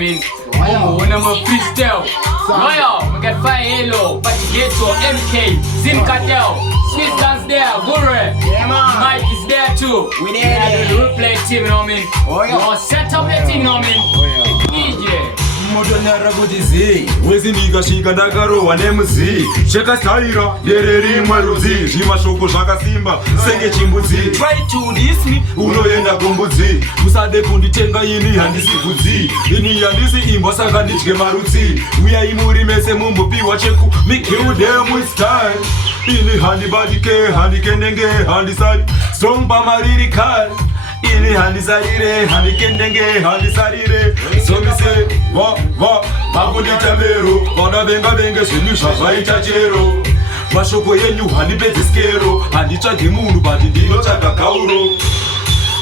what I mean? When I'm a freestyle. Royal, we get Fire Halo, Patigato, MK, Zim Cartel, Smith Dance there, Gure. Mike is there too. We need the replay team, you know what I mean? You set up the team, you know what I mean? DJ. Modonera kudizi wezi ndikasvika ndakarohwa nemuzi chekasaira dererimwe rudzi zvimashoko zvakasimba senge chimbudzi try to diss me unoenda kumbudzi usade kunditenga ini handisi bvudzi ini handisi imbwa saka ndidye marutsi uyai muri mese mumbopiwa cheku me kill them with style ini handibadike handikendenge handisari strong pamaririkari ini handisarire handikendenge handisarire somise va vakundita mero vana venga venge zvinhu zvazvaita chero mashoko yenyu handipedzi skero handitsvagi munhu bati ndinotsvaga gauro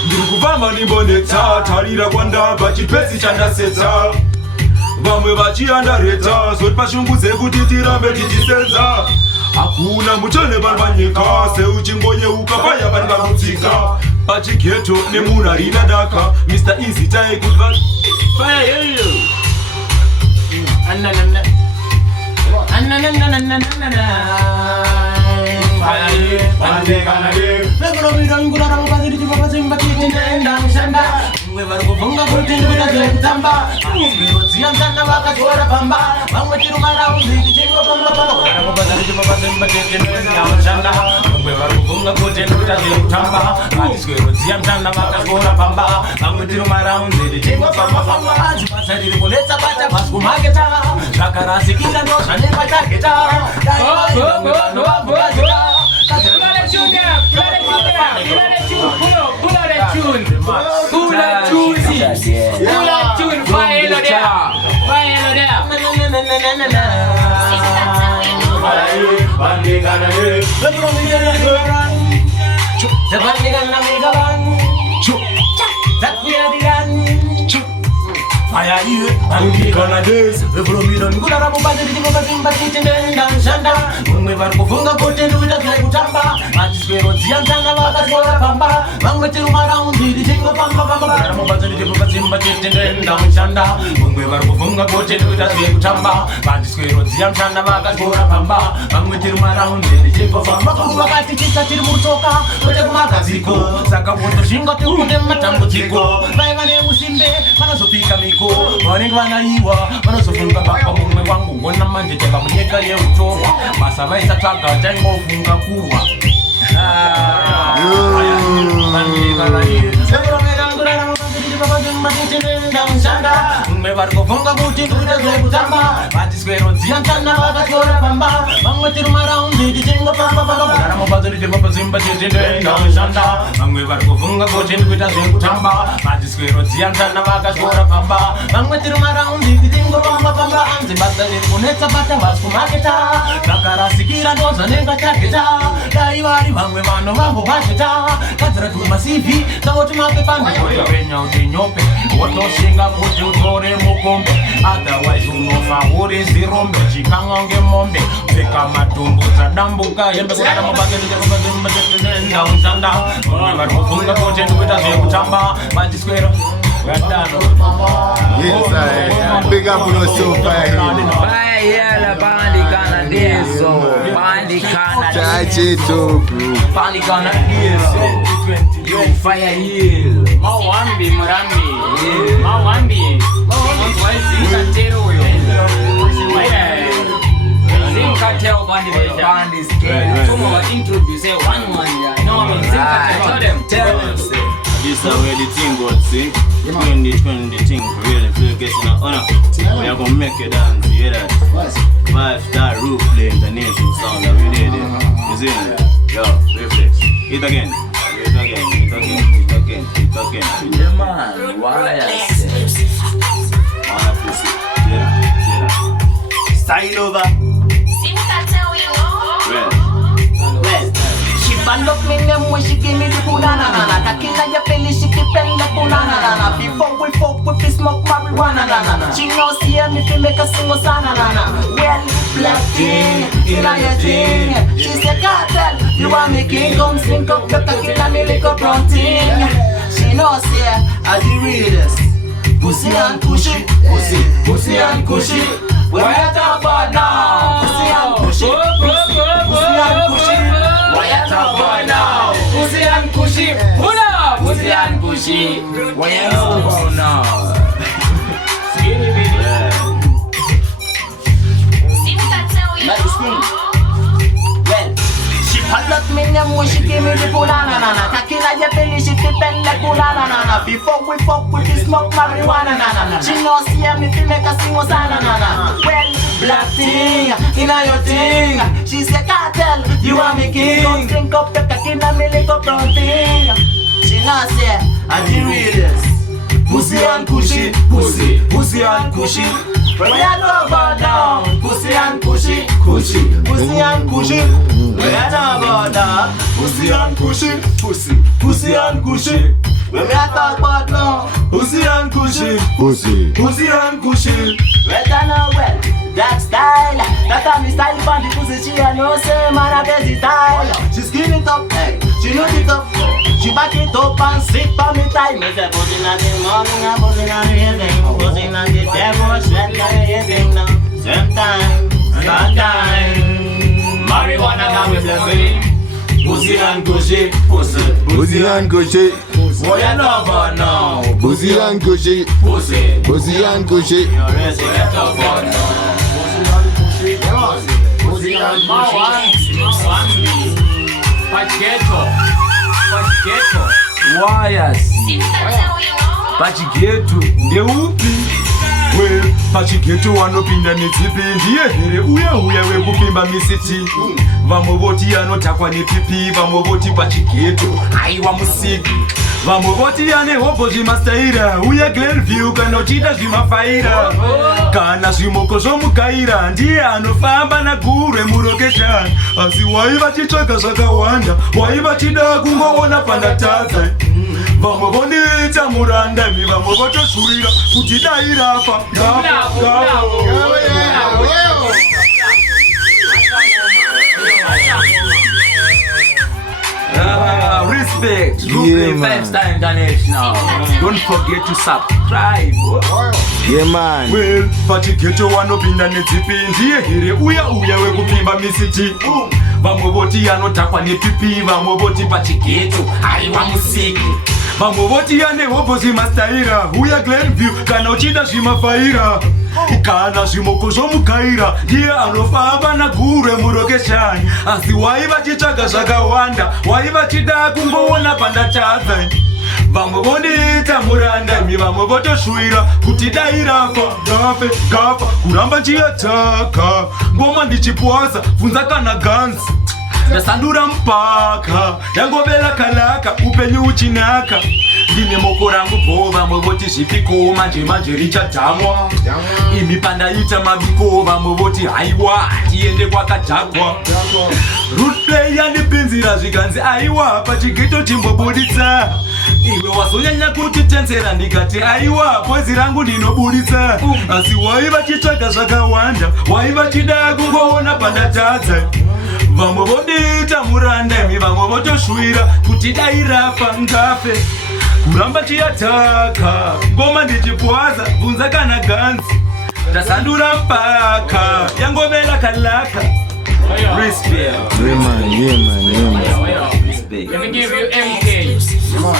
ndiri kufamba ndimbonetsa tarira kwandabva chipesi chandasetsa vamwe vachiandareta zoti pashungudze kuti tirambe tichisenza hakuna muchone vari panyika seuchingonyeuka paya vari vakutsika pachigeto nemunhu harina daka Mr. Easy tai kuti vari kuvhunga kuti ndikuita zvekutamba zvinodziya mtanda vakazora pamba vamwe tirumaraundi tichingopambapambaaaaaashanda vamwe vari kuvhunga kuti ndikuita zvekutamba atizwerodziya mtanda vakazora pamba vamwe tirumaraundi tichingopambapamba zvibasa riri kunetsa bata pasi kumaketa zvakarasikira ndo zvanengwa tageta Tune, Fire Halo there. Fire Halo Fire here, and gonna dance. From me don't go around about the Timba kitchen and Shanda. When we were Kufunga Potent with a Kutamba, and Square Ziantana Vaka Pamba, Mangatum around the Tingo Pamba, Timba kitchen and Shanda. When we were Kufunga Potent with a Kutamba, and Square Ziantana Vaka Pamba, Mangatum around the Tingo Pamba, Wakati Mutoka, Makaziko, Sakamoto Shingo to them Matambo, Vagane Musimbe, Manasopika Miko. Morning wanaiwa wanasofunga baba mume wangu wana manje chaka mnyeka ye utoa masaba isataka jango funga kuwa vari kufunga kuti kuita zvekutamba vatiswero dziyantana vakasora pamba vamwe tiri maraundi tichingopamba pakagara mumbatso tichipapazimba titindendaushanda vamwe vari kufunga kuti ndikuita zvekutamba vatiswero dziyantana vakasora pamba vamwe tiri maraundi tichingopamba pamba anzi basa riri kunetsa bata vasi kumaketa zvakarasikira ndo zvanenga tageta dai vari vamwe vanhu vambobhazheta gadzira tumasivi tavoti mapepa ndikotovenya kuti nyope wotoshinga kuti utore mukombe otherwise unofa uri zirombe chikanga ngemombe pfeka matumbu dzadambuka hembe kurara mabakendaushanda vamwe vari kufunga kuti ndikuita zvekutamba vatiswera Big up on us so fire. Fire bandi kana deso, bandi kana Chachito bro. bandi kana deso. Yo Fire Hill. Mawambi Murambi. Mawambi. Zinkatero yo. Zinkatero bandi scale. Someone will introduce one ya. No, Zinkatero tell them. This is where the thing goes, see? When the thing really feel getting an honor, we are gonna make it dance, you hear that? 5-star roof play international sound that we did it. You see that? Yo, reflex. It again. Yeah man, why Style over. See what I tell you? Well. She band up me name when she give me the punana. Kakina ya belly, she keep the punana. Before we fuck with the smoke marijuana. She knows see me feel make a single sana. Well, black thing, in your thing. She said, cartel, you want me king, come sink up the kakina me like a brown thing. She knows yeah, I the realest. Pussy and cushy, pussy and cushy. What you talk about now? Pussy and cushy, pussy and cushy. What you talk about now? Pussy and cushy. Pull up. Pussy and cushy. What you talk about now? Skinny bitty. See what I tell you? Let me scream. Well, she followed me them when she gave me the banana. Kakila je belly, she flip and like banana. Before we fuck with this smoke marijuana. She know see me fi make her sing Hosanna. Well, black thing, inna your thing. She say cartel, you are me king. Don't drink up the kakila me lick up brown thing. She know say I the realest. Pussy and cushy, pussy and cushy. Where you know about now? Pussy and cushy, pussy and cushy. Where you know about that? Pussy and cushy, pussy and cushy. Where you talk about now? Pussy and cushy, Pussy. pussy and cushy. Where you know well? That style, that time me style for the pussy. She a no say man a best style. She skin it up, hey, she know it up. She back it up and sit for me time. Me say pussy in the morning and pussy in the evening. Pussy in the devil, sweat in the evening now. Same time, Marijuana got me blessing. pussy and cushy, pussy. Pussy and cushy. What you know about now? Pussy and cushy. Pussy. Pussy and cushy. What you talk about now? Pussy and Pacheco. Wires. See what I tell you? Pachigetu ndeupi? We pachigetu wanopinda nedzipi ndiye here uya wekupimba misiti. Vamwe voti anotakwa nepipi, vamwe voti pachigetu aiwa musiki. Vamwe voti ane hobo zvimastaira, uye Glenview kana uchida zvimafaira. Kana zvimoko zvomugaira ndiye anofamba nagurwe murokeshani. Asi waiva chitsvaga zvakawanda, waiva chida kungoona pandatadza. Vamwe vondiita murandami, vamwe votoshuwira kuti dai rafa. Respect. Yeah, Brooklyn man. 5-star international. Don't forget to subscribe. Yeah, man. Well, pachigeto wanopinda nedzipi ndiye here uya wekupimba misiti. Vamwe voti anotakwa nepipi, vamwe voti pachigeto aiwa musiki. Vamwe voti ane hobo zvimastaira, uya Glenview kana uchida zvimafaira. Kana zvimoko zvomugaira ndiye anofamba nagurwe murokeshani. Asi waiva chitsvaga zvakawanda, waiva chida kungoona pandatadza. Vamwe vondiita murandami, vamwe votoshuwira kuti dai rafa. Gafa kuramba nchiyataka, ngoma ndichipwasa bvunza kana ganzi. Ndasandura mpaka yangovela kalaka upenyu uchinaka. Ndine moko rangu bho, vamwe voti zvipiko manje richadhamwa. Imi pandaita mabiko, vamwe voti haiwa tiende kwakadhakwa. Root play yandipinzira zvikanzi aiwa pachigeto chimbobuditsa. Iwe wazonyanya kutitenzera ndikati aiwa bwezi rangu ndinobuditsa. Asi waiva chitsvaga zvakawanda, waiva chida kungoona pandatadza. Vamwe vondiita murandami, vamwe votoshuwira kuti dai rafa ngafe. Kuramba chiyataka, ngoma ndichipwaza bvunza kana ganzi. Ndasandura mpaka yangovela kalaka. Respect. Yeah, man. Respect. Let me give you MK.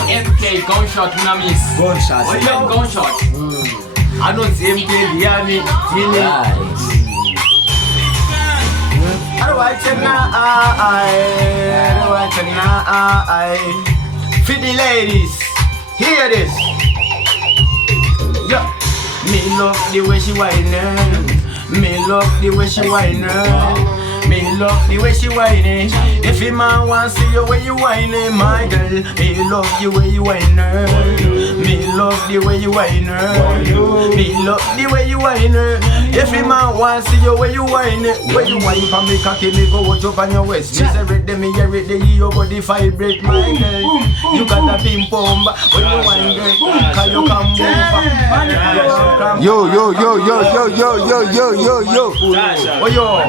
MK gunshot unamis. Gunshot. What you mean gunshot? I don't see MK Diani. For the ladies, hear this. Yeah. Me love the way she whining. Me love the way she whining. Me love the way she whining. If a man wants to see you way you whining, my girl, me love the way you whining. Me love the way you whining. Me love the way you whining. If a man wants to see you way you whining, way you whine for me cocky, me go watch up on your waist. Me say read them, me hear it, your body vibrate, my girl. You got a ping pong when you whine, girl. Can you come over? Yo. Oh yo.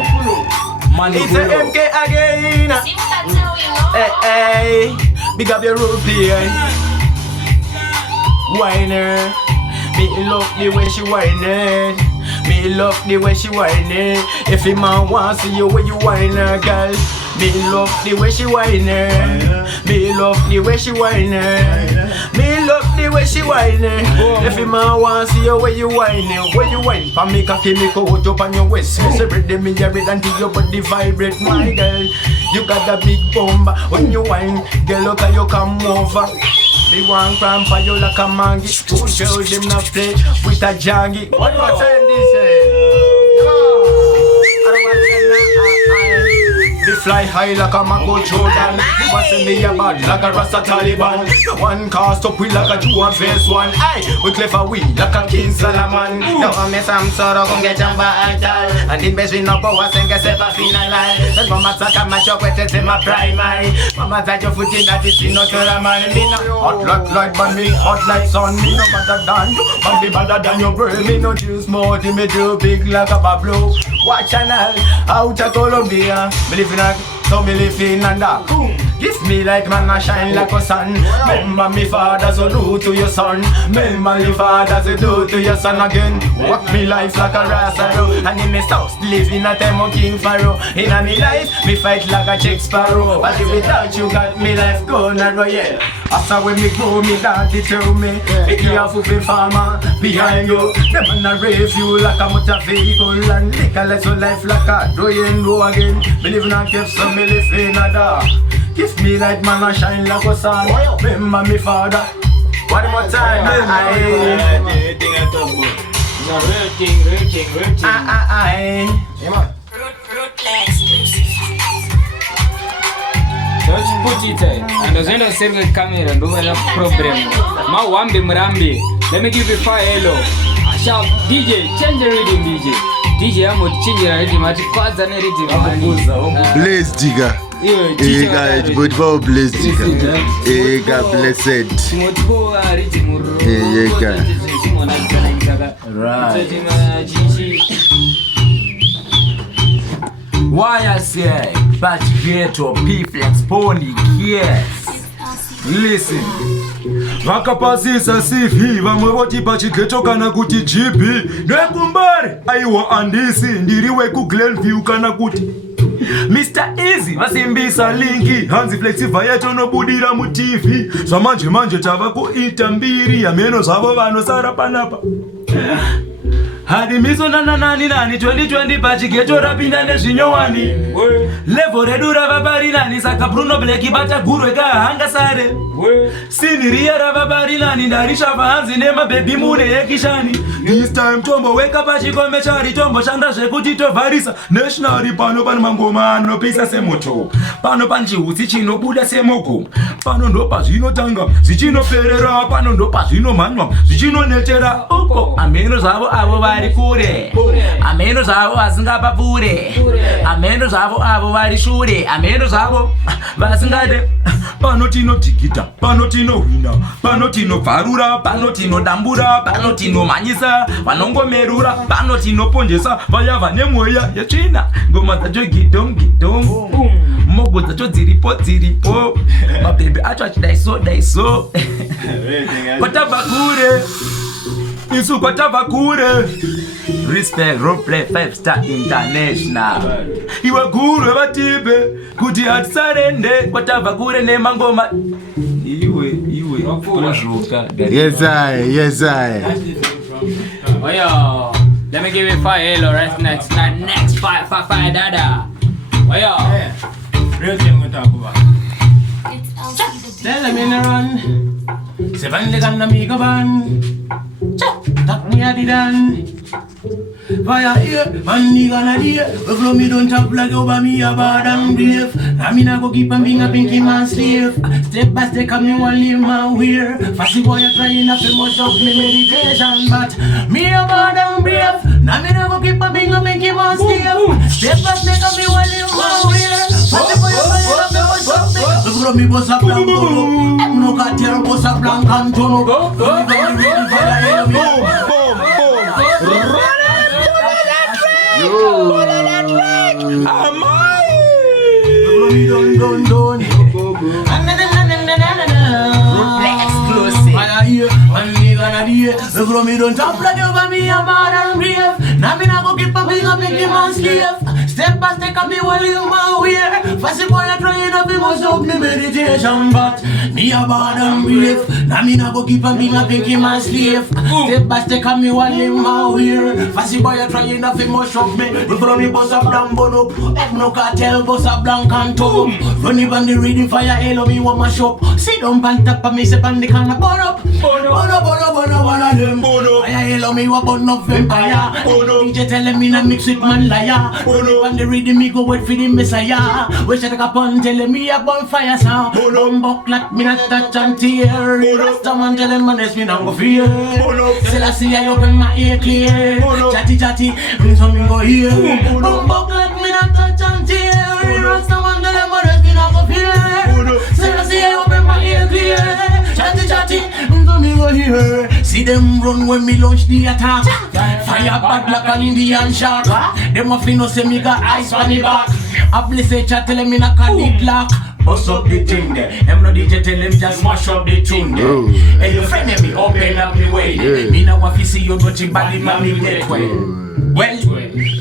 It's a MK again. See what I tell you? Hey, big up your rupee, whiner. Me love the way she whining. Me love the way she whining. If a man wants see you when you whine her, girl. Me love the way she whining. Me love the way she whining. Me love the way she whining. If a man wants see you when you whining, when you whine, pa me cocky me go up on your waist. Me say rhythm me hear it until your body vibrate, my girl. You got a big bomb when you whine, girl. Look how you come over. Me want cramp for you like a mangy. Who shows him not play with a jangy? What you saying this Me fly high like a Michael Jordan. You want see me a bad like a Rasta Taliban. One cast up we like a Jew and face one. Aye, we clever we like a King Solomon. Now I me some sorrow gon get jamba idol. And in best we no power sing get seven final line. Then mama taka my shop with it in my primary. Mama that your foot in that is no to man. Me no hot like light but me hot like sun. Me no better than you, but me better than your brain. Me no juice more to me do big like a Pablo. Watch channel out of Colombia. Me live in a so me live in and that. Give me light man a shine like a sun. Remember me father so do to your son. Remember me father so do to your son again. Walk me life like a Rasta do. And in me house live in a time of King Pharaoh. In a me life me fight like a Jack Sparrow. But if without you got me life gonna go yeah. After when me grow me daddy tell me be careful for farmer behind you. Them man a rave you like a motor vehicle. And legalize your life like a do and go again. Believe in a gift so me live in a dark. Give me light man a shine like a sun. Remember me father. One more time. Everything I talk about. It's a real thing. Don't put it and unaenda serve camera ndio wala problem. Ma wambe mrambi. Let me give you fire hello. Sharp DJ, change the rhythm DJ. DJ amo change the rhythm ati kwanza na rhythm. Blaze Digger. Ega beautiful Blaze Digger. Ega blessed. Ega. Right. Why I say, but Vieto, P-Flex, Pony, yes. Listen. Vakapasisa sifi vamwe pachiketo kana kuti GP nekumbari aiwa andisi ndiriwe ku Glenview kana kuti Mr. Easy vasimbisa linki hanzi flexiva yacho nobudira mu TV zvamanje manje tava kuita mbiri yameno zvavo vanosara panapa Hadi miso nani 2020 pachiketo rapinda nezvinyowani level redu ravabari nani saka Bruno Black bata gurwe ka hanga sare Siniria ravabari nani ndarishava hanzi nema baby mune yekishani This time tombo weka pachikombe chari tombo shanda zvekuti tovharisa nationally pano pani mangoma anopisa semoto pano panchiutsi chinobuda semoko pano ndo pazvinotanga zvichinoperera pano ndo pazvinomhanywa zvichinonetera uko ameno zvavo avo vari kure ameno zvavo asingapapure ameno zvavo avo vari shure ameno zvavo vasingade pano tinotikita pano tinohwina pano tinobvarura pano tinodambura pano tinomhanyisa vanongomerura pano tinoponjesa vaya vane mweya yetsvina ngoma dzacho gidom mogo dzacho dziripo mabhebhe acho achidaiso kwatabva kure isu kwatabva kure respect roleplay 5 star international iwe gurwe vatibe kuti hatisarende kwatabva kure nemangoma iwe kuzvuka Yes I Oh yo, let me give you fire hello right next fire dada. Oh yo, real thing we talk about. Tell them in the run. Seven leg and amigo ban. Tak me a di dan. Fire here, and nigga na here. We flow me don't tap like over me a bad and brave. I mean I go keep on being a pinky man slave. Step by step come me one live my weir. Fasty boy a trying to feel much of me meditation, but me a bad and brave. I mean I go keep on being a pinky man slave. Step by step come me one live my weir. Fasty boy a trying to feel much of me. We flow me boss a blank bolo. No cartel boss a blank Antono. than a day. From me don't top blood over me, I'm bad and brave. Now me not go keep a big up in man's slave. Step by step, I be well in my way. Fast boy, I trying to be most of me meditation, but me a bad and brave. Now me not go keep a big up in man's slave. Step by step, I be well in my way. Fast boy, I trying to be most of me. From me boss up down, but up no cartel, boss up blank and top. Run even the reading fire, hello me want my shop. Sit down pan top of me, say pan the can of burn up. Burn them. Fire hello me want burn up vampire. DJ telling me not mix with man liar. When the reading me go wait for the messiah. We should take a pun telling me a bonfire sound. Buck like me not touch and tear. Rasta man telling man it's me not go fear. Still I see I open my ear clear. Chatty, so me go here. Buck like me not touch and tear. Rasta man telling man it's me not go fear. Still I see I open my ear clear. Chatty, so me go here. See them run when me launch the attack. Fire bad like an Indian shark. Them a finna say me got ice on the back. A blessed chat tell me not call it lock. Bust up the thing there. Them no DJ tell them just mash up the thing there. Hey your friend me open up the way. Me now want to see you dirty body man me that way. Well,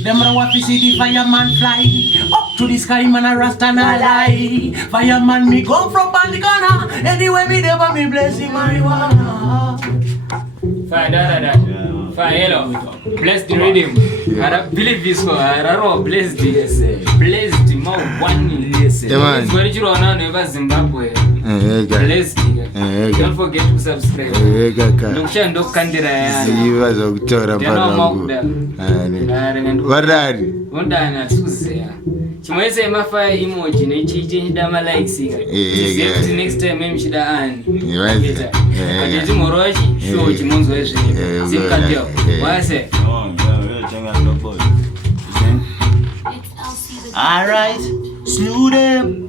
them now want to see the fireman fly up to the sky, man a rasta na lie. Fireman me come from Bandicana. Anyway me never me blessing marijuana. Fire, hello. Bless the rhythm. I believe this one. I don't bless this. Bless the more one listen. It's what you don't know never Zimbabwe. Bless the. Don't forget to subscribe. Don't share no candida. You was October. What are you? One day na Tuesday. Chimweze mafaya emoji na ichi dama like siga. Next time mimi shida ani. Kati moroji show chimonzo wewe. Simkatio. Wase. Alright, slew them.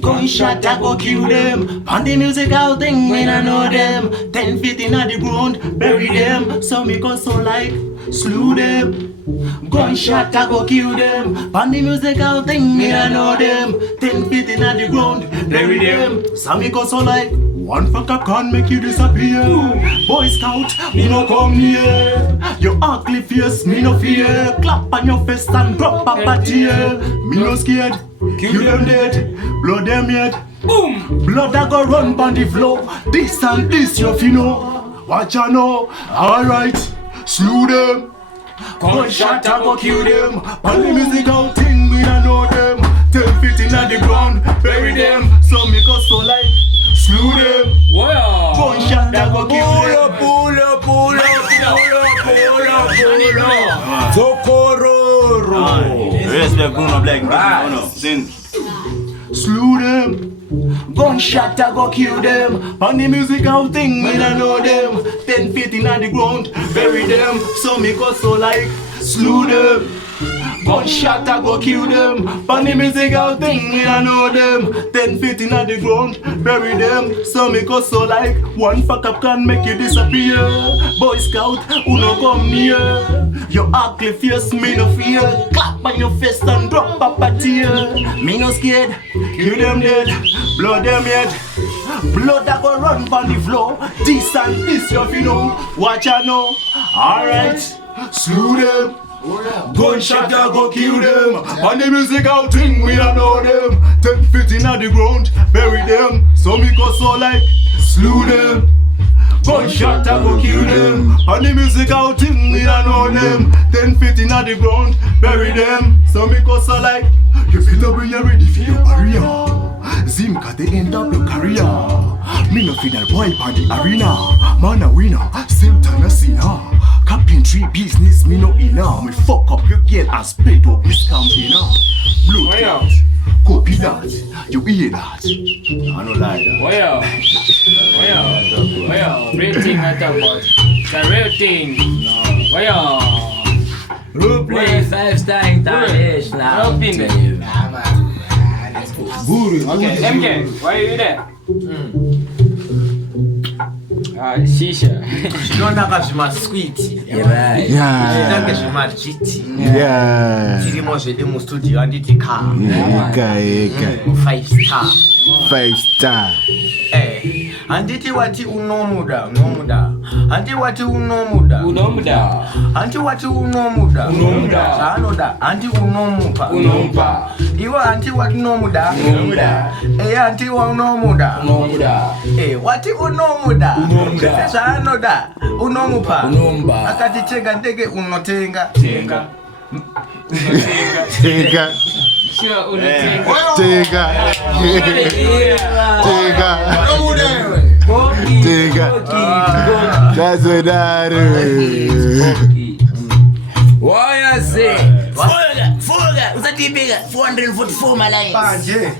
Gunshot, I go kill them. On the music out thing, when I know them. 10 feet in the ground, bury them. So me go so like, slew them. Gunshot, I go kill them. On the music out thing, when I know them. 10 feet in the ground, bury them. So me go so like, one fucker can't make you disappear. Boy Scout, me no come near. Your ugly face, me no fear. Clap on your face and drop a tear. Me no scared, kill them dead. Blood them yet. Boom! Blood that go run on the floor. This and this you know. Watch ya know. Alright, slew them. Gunshot I go kill them. On the music out thing we don't know them. 10 feet in the ground, bury them. So me go so like, slew them. Wow! Gunshot I go kill them. Pull up. Socorro. Respect Bruno Black. Bruno. Sin. Slew them. Gunshot I go kill them. On the music out thing we don't know them. 10 feet in the ground, bury them. So me go so like, slew them. Gunshot I go kill them. On the music out thing we don't know them. 10 feet in the ground, bury them. So me go so like, one fuck up can make you disappear. Boy Scout, who no come near. Your ugly face, me no fear. Clap on your face and drop up a tear. Me no scared, kill them dead. Blood them yet. Blood that go run on the floor. This and this you know. Watch ya know. Alright, slew them. Gunshot I go kill them. On the music out thing we don't know them. 10 feet in the ground, bury them. So me go so like, slew them. Gunshot I go kill them. On the music out thing we don't know them. 10 feet in the ground, bury them. So me go so like, you feel when you're ready for your barrier. Zim got the end of your career. Me no feel that boy on the arena. Man a winner, same time a sinner. Carpentry business, me no inna. Me fuck up your girl and split up this campaigner. Blue out, copy that, you hear that. I no like that. Well, real thing I talk about. The real thing. Well, Play 5-star international. Okay, MK, why are you there? Shisha. Tunataka shima sweet. Yeah. Tunataka shima chiti. Yeah. Chiti moja demo studio anditi car. Eka. 5-star. 5-star. Anditi wati unomuda. Anti wati unomuda. Unomuda. Anti wati unomuda. Unomuda. Sanoda. Anti unomupa. Unomupa. Iwa anti wati unomuda. Unomuda. Anti wa unomuda. Unomuda. Wati unomuda. Unomuda. Sanoda. Unomupa. Unomba. Akati tenga ndege unotenga. Tenga. Tega. Sure, unotenga. Tega. Tega. Tega. That's what that is. Why I say? Folga, usatipiga 444 malai. Banje.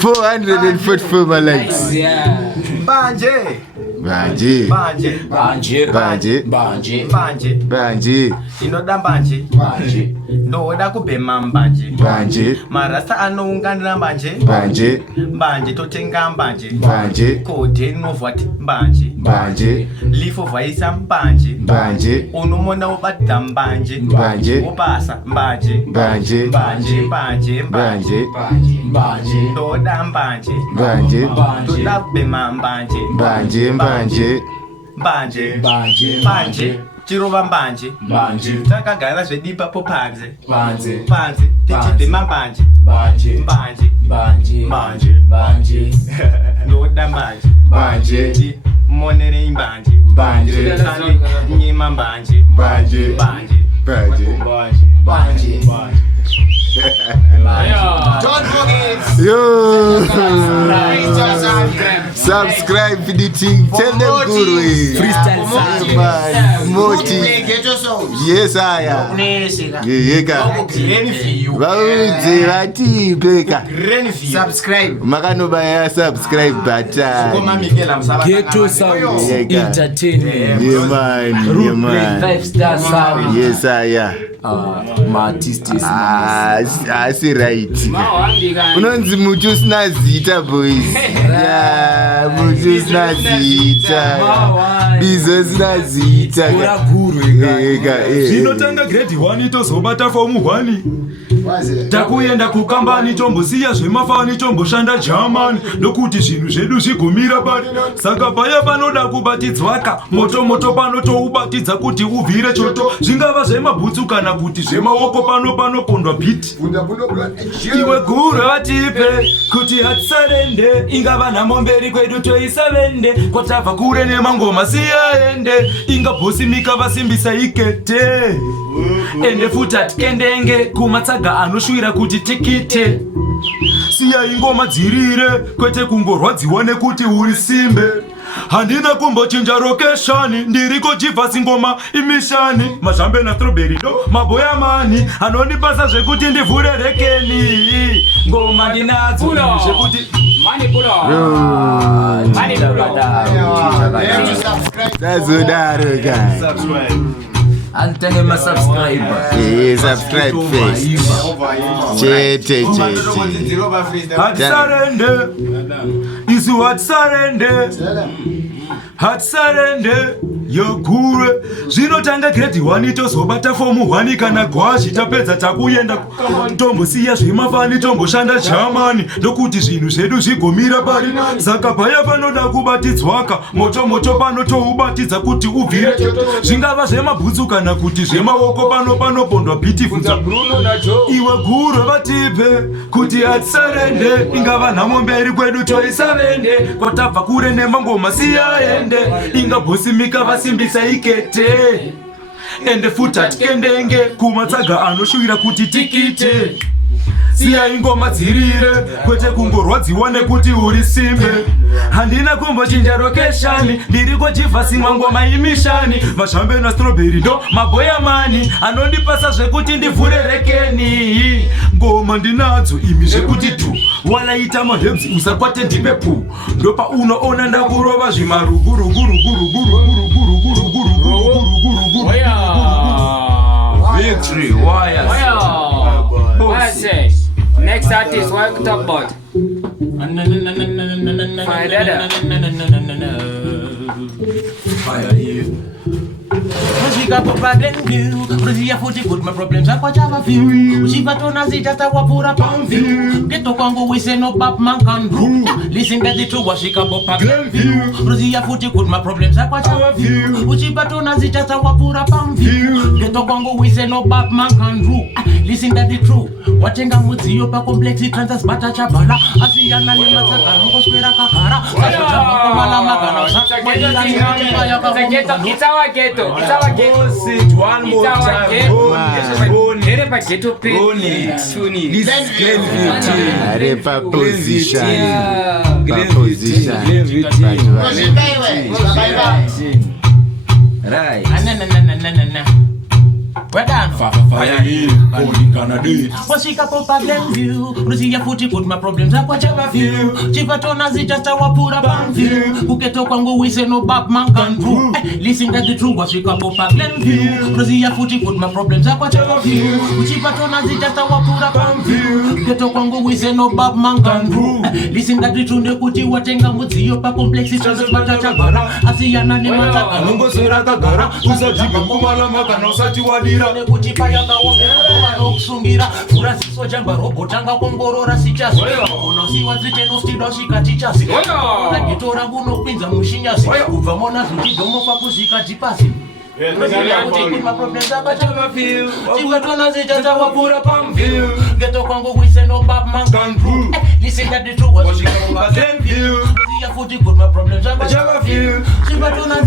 444 my likes. Yeah. Banje. Banje. Banje. Banje. Banje. Banje. Banje. Banje. Inoda banje. Banje. Ndoda kubhema mbanje. Banje. Marasta anounganira mbanje. Banje. Mbanje totenga mbanje. Banje. Kode novati mbanje. Banje. Lifo vaisa mbanje. Banje. Unomona ubata mbanje. Banje. Ubasa mbanje. Banje. Mbanje. Mbanje. Banje. Banje. Ndoda mbanje. Banje. Ndoda kubhema mbanje. Banje. Banje. Mbanje. Banje. Mbanje. Chirova mbanje. Banje. Takagara zvedipa po panze. Panze. Panze. Tichibhema mbanje. Banje. Mbanje. Banje. Mbanje. Banje. Ndoda mbanje. Banje. Monere mbanje. Banje. Sani nyima mbanje. Banje. Banje. Banje. Banje. Don't forget. Yo. Subscribe. Subscribe to the thing. Tell them good way. Freestyle Yeah, man. Moti. Get your songs. Yes, I am. Yeka. Vauze vati peka. Subscribe. Makanobaya subscribe button. Ghetto Sounds Yeah, yeah. Entertainment. Yeah, man. Yeah, man. 5-star sound. Yes, I am. My artist is I see right. Unonzi mutu usina zita boys. Yeah, mutu usina zita. Bizo usina zita. Zvinotanga grade 1 tozobata fomu 1. Takuyenda kukambani tombosiya zvemafani tomboshanda German nokuti zvinhu zvedu zvigumira pari saka paya panoda kubatidzwaka moto pano toubatidza kuti ubvire choto zvingava zvemabhutsu kana kuti zvemaoko panopondwa bhiti iwe guru vatipe kuti hatisarende ingava nhamo mberi kwedu toisavende kwatabva kure nemangoma siyaende ingabhosimika vasimbisa ikete ende futi hatikendenge kumatsaga anoshwira kuti tikite siya ingoma dzirire kwete kungorwadziwa nekuti uri simbe handina kumbochinja rokeshani ndiriko jivhasi ngoma imishani mazhambe nastroberi do maboya mani anondipasa zvekuti ndivhure rekeni ngoma ndinadzo zvekuti Tazodaro guys. Antenge ma subscriber. Yeah, subscribe first. Chete. hatisarende isu hatisarende yokure zvinotanga grade 1 tozobata fomu 1 kana gwashi tapedza takuyenda tombosiya zvemafani tomboshanda Germany ndokuti zvinhu zvedu zvigomira pari saka paya panoda kubatidzwaka moto pano toubatidza kuti ubvire zvingava zvemabhutsu kana kuti zvemaoko panopondwa bhiti funza iwe guru vatipe kuti hatisarende ingava nhamo mberi kwedu toisavende kwatabva kure nemangoma siyaende ingabhosimika vasimbisa ikete ende futi hatikendenge kumatsaga anoshwira kuti tikite siya ingoma dzirire kwete kungorwadziwa nekuti uri simbe handina kumbochinja rokeshani ndiriko jivhasi mangoma imishani mazhambe nastroberi ndo maboya mani anondipasa zvekuti ndivhure rekeni ngoma ndinadzo imi zvekuti tu walaita mahebzi usakwate ndipepu ndopa unoona ndakurova Victory Warriors. What say? Next artist, what you talk about? Fire Dada. Fire here. Ushika popa Glenview, Ruzia futi good my problems are kwa Java view. Ushiva tona zita wapura palm view. Geto kwangu we say no bap man can do. Listen that the truth washika popa Glenview, Ruzia futi good my problems are kwa Java view. Ushiva tona zita wapura palm view. Geto kwangu we say no bap man can do. Listen that the truth. Watenga mudziyo pa complexi transas bata chabala. Asiyana ni mataka nungo square kakara. Sacho chamba kumala magana. It's our ghetto. It's our ghetto. Sit one more time. Never ghetto pay. This is Glenview team. Arepa position. Right. We're done. Fire hill, holy Canada. Washika popa Glenview, Ruzia futi put my problems up whatever view. Chiva tona zita wapura bam view. Kuketo kwangu we say no bap man can do. Listen that the truth washika popa Glenview, Ruzia futi put my problems up whatever view. Chiva tona zita wapura bam view. Kuketo kwangu we say no bap man can do. Listen that the truth nekuti watenga mudziyo pa complexi transas bata chabara. Asiyana ni mataka Nungo sera kagara. Usajiga kumala makana usati wadira. Nekuchipa yanga wongera nokusungira furasiso jamba robotanga kongorora sichasi unosiwa zvitenostidwa svika tichasi nagitora bunopinza mushinyasi kubva mona zvichidomo pakuzvika tipasi chivatona zitatawapura pamvyu geto kwangu wise no bab man can do listen that the truth was futi good my problems are chivatona